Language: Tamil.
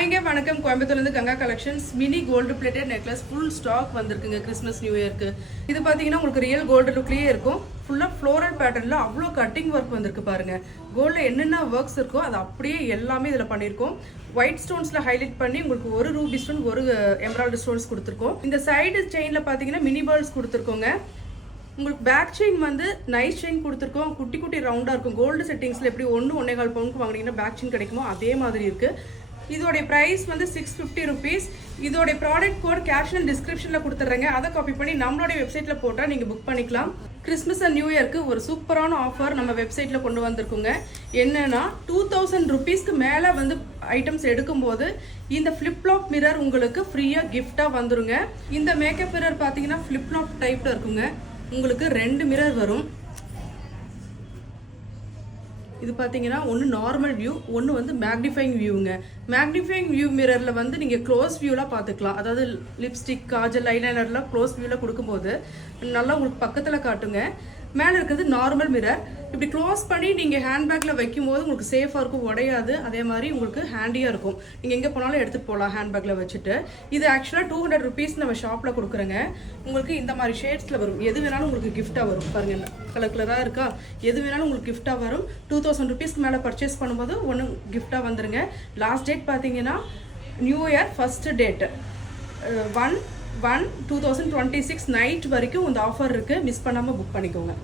ஹாய்ங்க வணக்கம் கோயம்புத்தூர்லேருந்து Ganga collections mini gold plated necklace full stock வந்திருக்குங்க கிறிஸ்மஸ் நியூ இயர்க்கு. இது பார்த்தீங்கன்னா உங்களுக்கு ரியல் கோல்டு லுக்லேயே இருக்கும். ஃபுல்லாக ஃப்ளோரல் பேட்டர்னில் அவ்வளோ கட்டிங் ஒர்க் வந்திருக்கு பாருங்க. கோல்டில் என்னென்ன ஒர்க்ஸ் இருக்கோ அது அப்படியே எல்லாமே இதில் பண்ணியிருக்கோம். ஒயிட் ஸ்டோன்ஸில் ஹைலைட் பண்ணி உங்களுக்கு ஒரு ரூபி ஸ்டோன் ஒரு எம்ராய்டரி ஸ்டோன்ஸ் கொடுத்துருக்கோம். இந்த சைடு செயினில் பார்த்தீங்கன்னா மினி பேர்ல்ஸ் கொடுத்துருக்கோங்க. உங்களுக்கு பேக் செயின் வந்து நைஸ் செயின் கொடுத்துருக்கோம். குட்டி குட்டி ரவுண்டாக இருக்கும். கோல்டு செட்டிங்ஸில் எப்படி 1.25 பவுனுக்கு வாங்கினீங்கன்னா பேக் செயின் கிடைக்குமோ அதே மாதிரி இருக்குது. இதோடைய ப்ரைஸ் வந்து 650 ருபீஸ். இதோடைய ப்ராடக்ட் கோட் கேப்ஷன் டிஸ்கிரிப்ஷனில் கொடுத்துட்றேங்க. அதை காப்பி பண்ணி நம்மளுடைய வெப்சைட்டில் போட்டால் நீங்கள் புக் பண்ணிக்கலாம். கிறிஸ்மஸ் அண்ட் நியூ இயர்க்கு ஒரு சூப்பரான ஆஃபர் நம்ம வெப்சைட்டில் கொண்டு வந்திருக்குங்க. என்னென்னா 2000 ருபீஸ்க்கு மேலே வந்து ஐட்டம்ஸ் எடுக்கும்போது இந்த ஃப்ளிப்லாப் மிரர் உங்களுக்கு ஃப்ரீயாக கிஃப்டாக வந்துருங்க. இந்த மேக்கப் மிரர் பார்த்தீங்கன்னா ஃப்ளிப்லாப் டைப்பில் இருக்குங்க. உங்களுக்கு 2 மிரர் வரும். இது பார்த்தீங்கன்னா ஒன்று நார்மல் வியூ, ஒன்று வந்து மேக்னிஃபைங் வியூங்க. மேக்னிஃபைங் வியூ மிரரில் வந்து நீங்கள் க்ளோஸ் வியூலாம் பார்த்துக்கலாம். அதாவது லிப்ஸ்டிக், காஜல், ஐலைனர்லாம் க்ளோஸ் வியூவில் கொடுக்கும்போது நல்லா உங்களுக்கு பக்கத்தில் காட்டுங்க. மேலே இருக்கிறது நார்மல் மிரர். இப்படி க்ளோஸ் பண்ணி நீங்கள் ஹேண்ட்பேக்கில் வைக்கும்போது உங்களுக்கு சேஃபாக இருக்கும், உடையாது. அதே மாதிரி உங்களுக்கு ஹேண்டியாக இருக்கும். நீங்கள் எங்கே போனாலும் எடுத்துகிட்டு போகலாம் ஹேண்ட்பேக்கில் வச்சுட்டு. இது ஆக்சுவலாக 200 ருபீஸ் நம்ம ஷாப்பில் கொடுக்குறேங்க. உங்களுக்கு இந்த மாதிரி ஷேட்ஸில் வரும். எது வேணாலும் உங்களுக்கு கிஃப்டாக வரும். பாருங்கள் கலர் கலராக இருக்கா. எது வேணாலும் உங்களுக்கு கிஃப்டாக வரும். 2000 ருபீஸ்க்கு மேலே பர்ச்சேஸ் பண்ணும்போது ஒன்று கிஃப்டாக வந்துருங்க. லாஸ்ட் டேட் பார்த்தீங்கன்னா new year first date 1/1/2026 night வரைக்கும் இந்த ஆஃபர் இருக்குது. மிஸ் பண்ணாமல் புக் பண்ணிக்கோங்க.